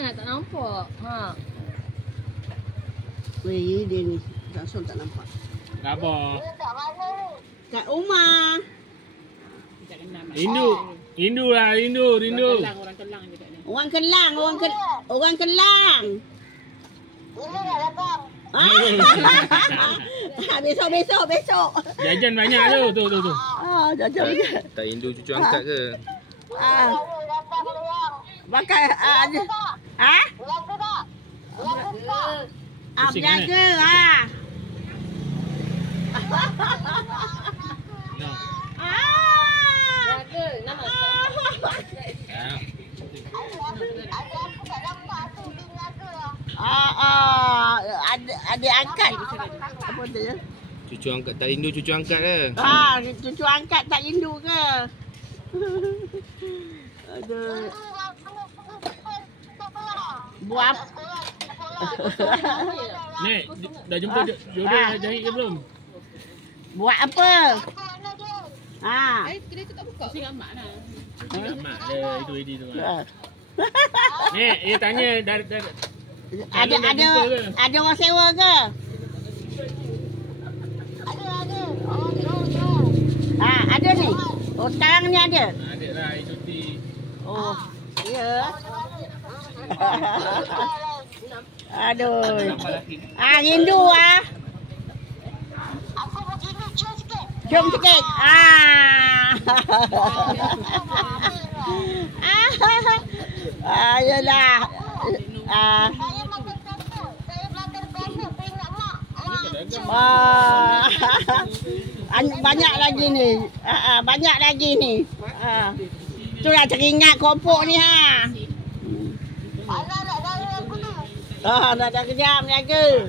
sangat tak nampak. Ha. Weh, dia ni langsung tak nampak. Apa? Kat rumah. Rindu lah, rindu. Orang Kelang juga ni. Orang Kelang. Besok. Jajan banyak tu. Jajan. Tak rindu cucu angkat ke? Pakai ada. Berjaga Jaga nama. Adik angkat. Apa dia? Cucu angkat tak rindu cucu angkat ke? Cucu angkat tak rindu ke? Aduh. Buat Nek, dah jumpa jodoh jahit ke belum? buat apa? Kedai tu tak buka. Singgah mak lah. Mak dia itu ID tu. Nek, dia tanya Ada orang sewa ke? Ada ni. Oh, sekarang ni ada. Ada lah, cuti. Oh, ya. Aduh. Rindu Jom sikit. Ayolah. Banyak lagi ni. Banyak lagi ni. Itulah teringat keropok ni dah kejam jaga.